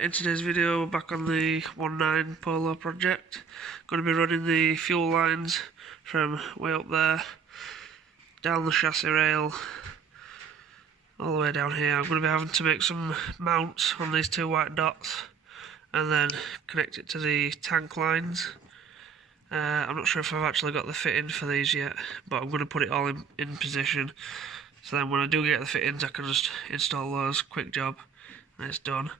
In today's video, we're back on the Vw Polo project. Going to be running the fuel lines from way up there, down the chassis rail, all the way down here. I'm going to be having to make some mounts on these two white dots and then connect it to the tank lines. I'm not sure if I've actually got the fitting for these yet, but I'm going to put it all in position. So then when I do get the fittings, I can just install those, quick job, and it's done.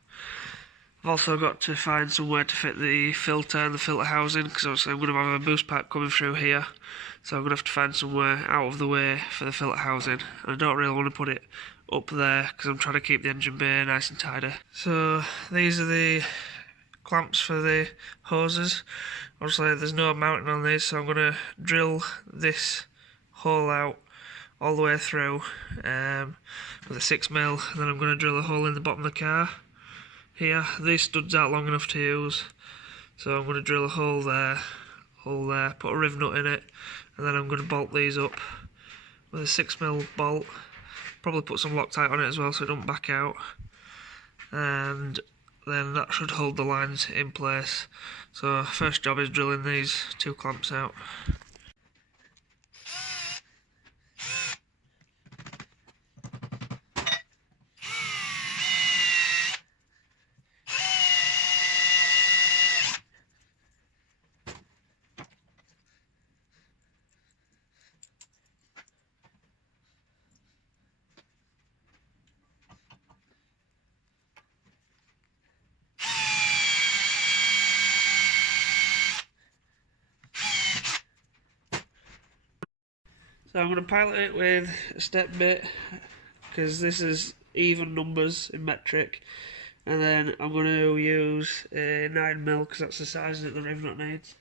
I've also got to find somewhere to fit the filter and the filter housing, because obviously I'm going to have a boost pipe coming through here, so I'm going to have to find somewhere out of the way for the filter housing, and I don't really want to put it up there because I'm trying to keep the engine bay nice and tidy. So these are the clamps for the hoses. Obviously there's no mounting on these, so I'm going to drill this hole out all the way through with a 6mm, and then I'm going to drill a hole in the bottom of the car. Here, these studs aren't long enough to use, so I'm going to drill a hole there, put a riv nut in it, and then I'm going to bolt these up with a 6mm bolt. Probably put some Loctite on it as well so it don't back out, and then that should hold the lines in place. So first job is drilling these two clamps out. So I'm going to pilot it with a step bit, because this is even numbers in metric, and then I'm going to use a 9mm because that's the size that the riv nut needs.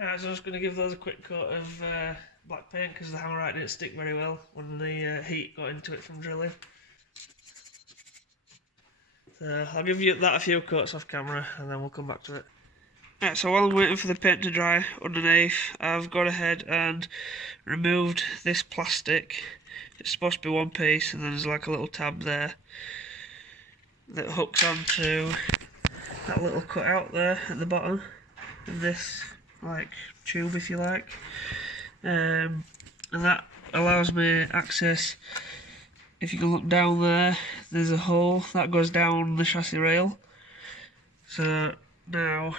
Alright, so I'm just going to give those a quick coat of black paint because the hammerite didn't stick very well when the heat got into it from drilling. So I'll give you that a few coats off camera and then we'll come back to it. Right, so while I'm waiting for the paint to dry underneath, I've gone ahead and removed this plastic. It's supposed to be one piece, and then there's like a little tab there that hooks onto that little cutout there at the bottom of this like tube, if you like, and that allows me access. If you can look down there, there's a hole that goes down the chassis rail, so now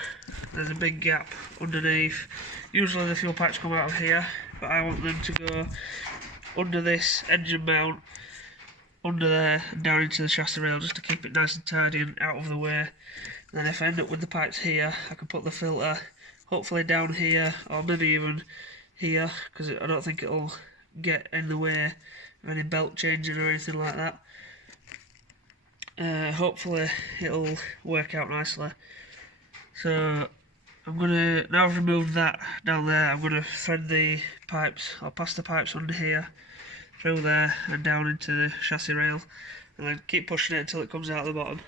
there's a big gap underneath. Usually the fuel pipes come out of here, but I want them to go under this engine mount, under there and down into the chassis rail, just to keep it nice and tidy and out of the way. And then if I end up with the pipes here, I can put the filter hopefully down here, or maybe even here, because I don't think it'll get in the way of any belt changing or anything like that. Hopefully it'll work out nicely. So I'm gonna, now I've removed that down there, I'm gonna thread the pipes, I'll pass the pipes under here, through there and down into the chassis rail, and then keep pushing it until it comes out the bottom.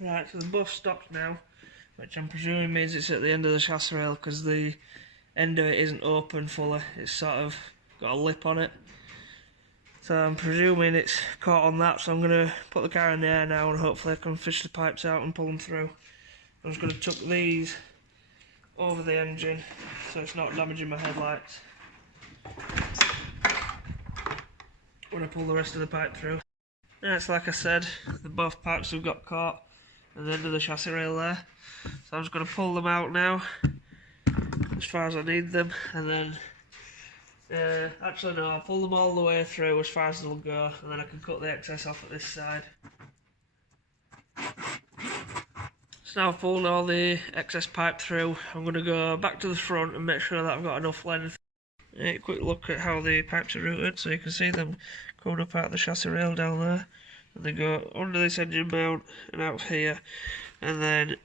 Right, so the buff stopped now, which I'm presuming means it's at the end of the chassis rail, because the end of it isn't open fully, it's sort of got a lip on it. So I'm presuming it's caught on that, so I'm going to put the car in the air now and hopefully I can fish the pipes out and pull them through. I'm just going to tuck these over the engine so it's not damaging my headlights when I pull the rest of the pipe through. Right, so like I said, both pipes have got caught at the end of the chassis rail there, so I'm just going to pull them out now as far as I need them, and then actually no, I'll pull them all the way through as far as they'll go, and then I can cut the excess off at this side. So now I've pulled all the excess pipe through, I'm going to go back to the front and make sure that I've got enough length. A quick look at how the pipes are routed, so you can see them coming up out of the chassis rail down there, and they go under this engine mount and out here, and then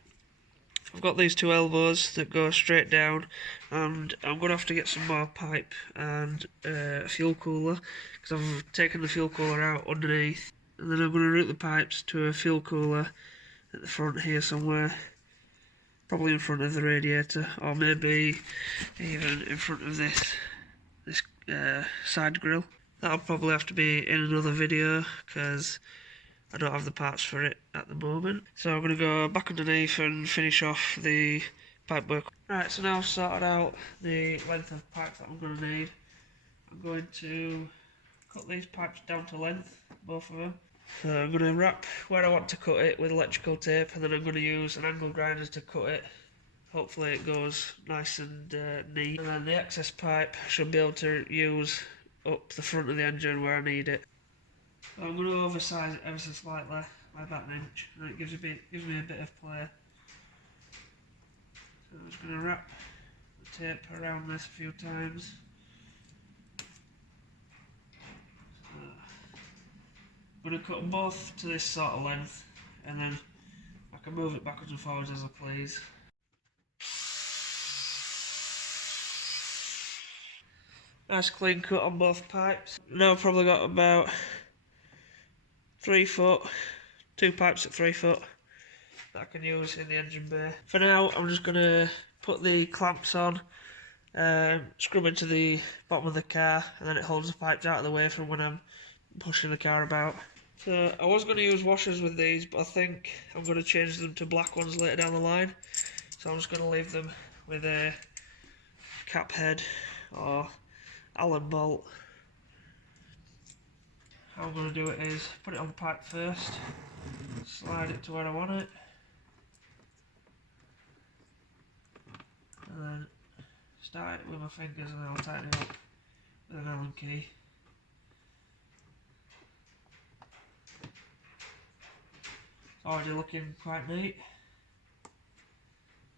I've got these two elbows that go straight down, and I'm going to have to get some more pipe and a fuel cooler, because I've taken the fuel cooler out underneath, and then I'm going to route the pipes to a fuel cooler at the front here somewhere, probably in front of the radiator, or maybe even in front of this side grill. That'll probably have to be in another video, because I don't have the parts for it at the moment. So I'm going to go back underneath and finish off the pipe work. Right, so now I've sorted out the length of pipe that I'm going to need. I'm going to cut these pipes down to length, both of them. So I'm going to wrap where I want to cut it with electrical tape, and then I'm going to use an angle grinder to cut it. Hopefully it goes nice and neat. And then the excess pipe I should be able to use up the front of the engine where I need it. So I'm going to oversize it ever so slightly, like about an inch, and it gives me a bit of play. So I'm just going to wrap the tape around this a few times. So I'm going to cut them both to this sort of length, and then I can move it backwards and forwards as I please. Nice clean cut on both pipes. Now I've probably got about 3 foot, 2 pipes at 3 foot that I can use in the engine bay. For now I'm just going to put the clamps on, screw into the bottom of the car, and then it holds the pipes out of the way from when I'm pushing the car about. So I was going to use washers with these, but I think I'm going to change them to black ones later down the line. So I'm just going to leave them with a cap head or Allen bolt. How I'm going to do it is put it on the pipe first, slide it to where I want it, and then start it with my fingers, and then I'll tighten it up with an Allen key. It's already looking quite neat,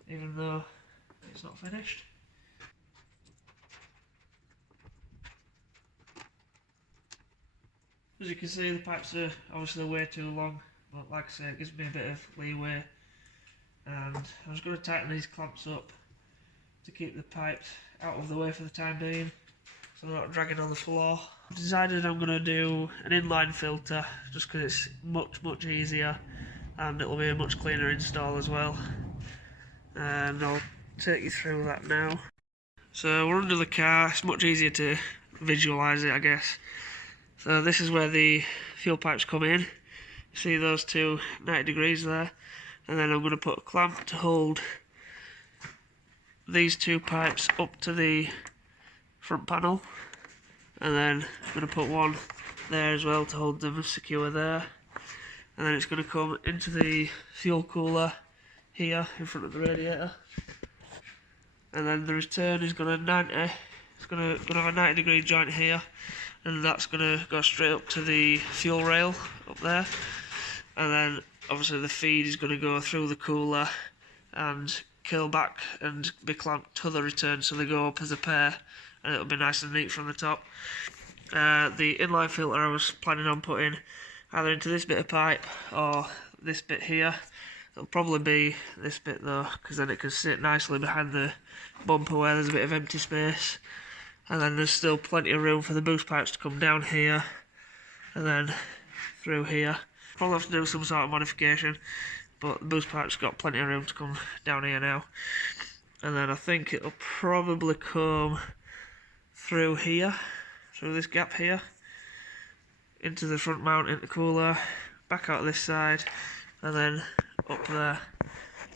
even though it's not finished. As you can see, the pipes are obviously way too long, but like I say, it gives me a bit of leeway, and I'm just going to tighten these clamps up to keep the pipes out of the way for the time being, so they're not dragging on the floor. I've decided I'm going to do an inline filter, just because it's much easier, and it'll be a much cleaner install as well, and I'll take you through that now. So we're under the car, it's much easier to visualise it, I guess. So this is where the fuel pipes come in. You see those two 90 degrees there, and then I'm going to put a clamp to hold these two pipes up to the front panel, and then I'm going to put one there as well to hold them secure there, and then it's going to come into the fuel cooler here in front of the radiator, and then the return is going to have a 90 degree joint here, and that's going to go straight up to the fuel rail up there, and then obviously the feed is going to go through the cooler and curl back and be clamped to the return, so they go up as a pair, and it'll be nice and neat from the top. The inline filter I was planning on putting either into this bit of pipe or this bit here. It'll probably be this bit though, because then it can sit nicely behind the bumper where there's a bit of empty space. And then there's still plenty of room for the boost pipes to come down here and then through here. Probably have to do some sort of modification, but the boost pipe's got plenty of room to come down here now. And then I think it'll probably come through here, through this gap here, into the front mount, into the cooler, back out this side, and then up there.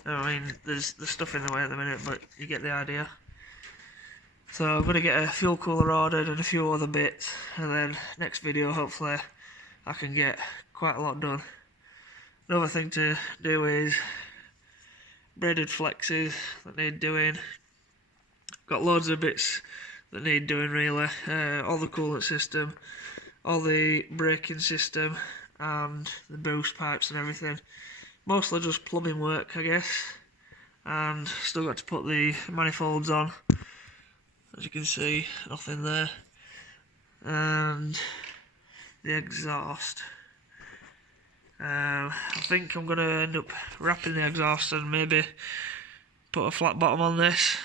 I mean, there's stuff in the way at the minute, but you get the idea. So I'm going to get a fuel cooler ordered and a few other bits, and then next video hopefully I can get quite a lot done. Another thing to do is braided flexes that need doing, Got loads of bits that need doing really. All the coolant system, all the braking system, and the boost pipes and everything. Mostly just plumbing work, I guess. And still got to put the manifolds on. As you can see, nothing there. And the exhaust. I think I'm going to end up wrapping the exhaust and maybe put a flat bottom on this.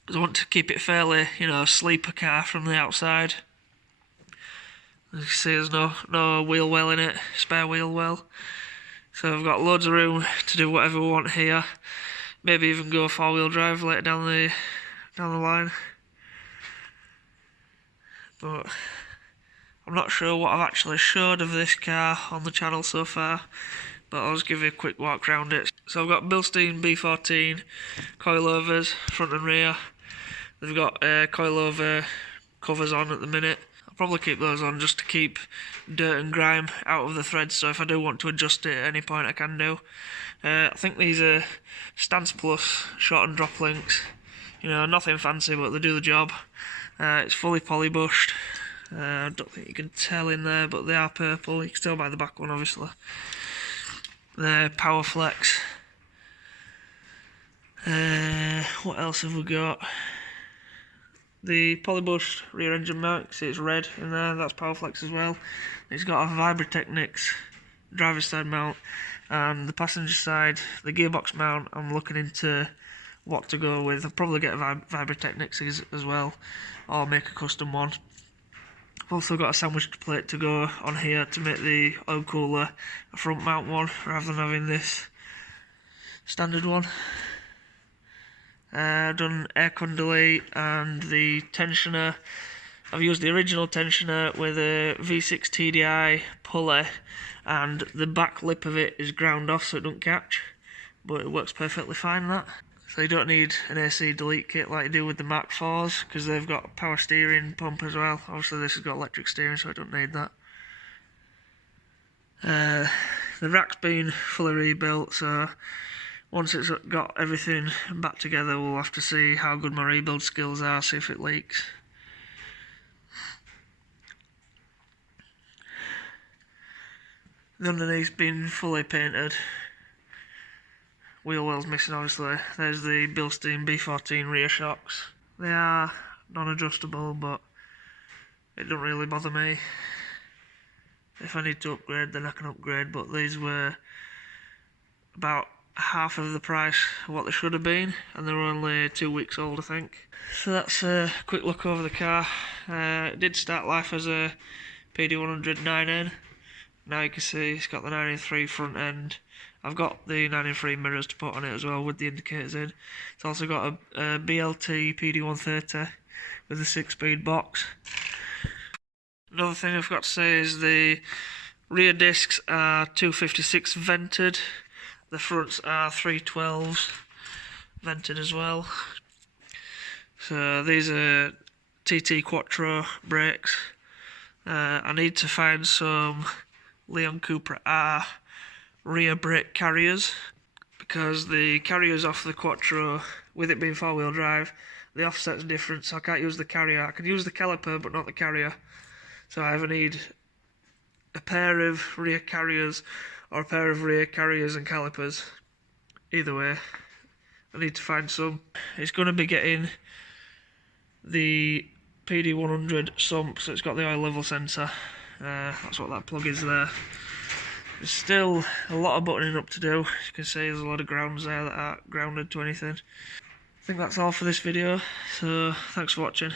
Because I want to keep it fairly, sleeper car from the outside. As you can see, there's no wheel well in it, spare wheel well. So I've got loads of room to do whatever we want here. Maybe even go 4-wheel drive later down the line. But I'm not sure what I've actually showed of this car on the channel so far, but I'll just give you a quick walk around it. So I've got Bilstein B14 coilovers, front and rear. They've got coilover covers on at the minute. I'll probably keep those on just to keep dirt and grime out of the threads, so if I do want to adjust it at any point I can do. I think these are Stance Plus short and drop links. Nothing fancy, but they do the job. It's fully polybushed. I don't think you can tell in there, but they are purple. You can tell by the back one, obviously. They're Powerflex. What else have we got? The polybushed rear engine mount, see it's red in there, that's Powerflex as well. It's got a Vibratechnics driver's side mount, and the passenger side, the gearbox mount, I'm looking into what to go with. I'll probably get a Vibratechnics as well, or make a custom one. I've also got a sandwich plate to go on here to make the oil cooler a front mount one, rather than having this standard one. I've done aircon delay and the tensioner. I've used the original tensioner with a V6 TDI pulley, and the back lip of it is ground off so it don't catch, but it works perfectly fine that. So you don't need an AC delete kit like you do with the Mark 4s, because they've got a power steering pump as well. Obviously this has got electric steering, so I don't need that. The rack's been fully rebuilt, so once it's got everything back together, we'll have to see how good my rebuild skills are, see if it leaks. The underneath's been fully painted. Wheel wells missing, obviously. There's the Bilstein B14 rear shocks. They are non-adjustable, but it don't really bother me. If I need to upgrade, then I can upgrade, but these were about half of the price of what they should have been, and they're only 2 weeks old, I think. So that's a quick look over the car. It did start life as a PD100 9N. Now you can see it's got the 993 front end. I've got the 993 mirrors to put on it as well with the indicators in. It's also got a BLT PD130 with a 6-speed box. Another thing I forgot to say is the rear discs are 256 vented. The fronts are 312s vented as well. So these are TT Quattro brakes. I need to find some Leon Cooper R rear brake carriers, because the carriers off the Quattro, with it being 4-wheel drive, the offset's different, so I can't use the carrier. I can use the caliper but not the carrier, so I either need a pair of rear carriers or a pair of rear carriers and calipers. Either way, I need to find some. It's going to be getting the PD100 sump, so it's got the oil level sensor. That's what that plug is there. There's still a lot of buttoning up to do. As you can see, there's a lot of grounds there that aren't grounded to anything. I think that's all for this video, so thanks for watching.